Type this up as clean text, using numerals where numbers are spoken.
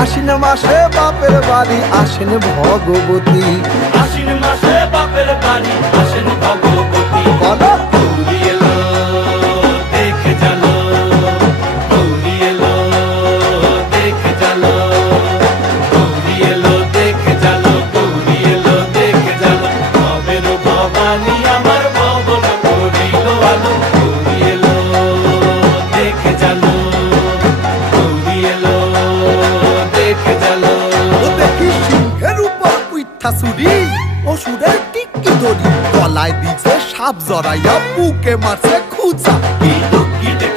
আশ্বিন মাসে বাপের বাড়ি আসেন ভগবতী। আশ্বিন মাসে বাপের বাড়ি আসেন ভগবতী। বলো গৌরী এলো দেখে জালো, গৌরী এলো দেখে জালো, গৌরী এলো দেখে জালো, গৌরী এলো দেখে জালো। ভবের ভবানী আমার ভবন করিল আলো। গৌরী এলো দেখে জালো, গৌরী এলো দেখে জালো। ও দেখি সিংহের উপর উইঠা চুরি, অসুরের টিকি দড়ি, গলায় দিছে সাপ জড়াইয়া বুকে মারছে খুঁচা। কি দুঃখিতে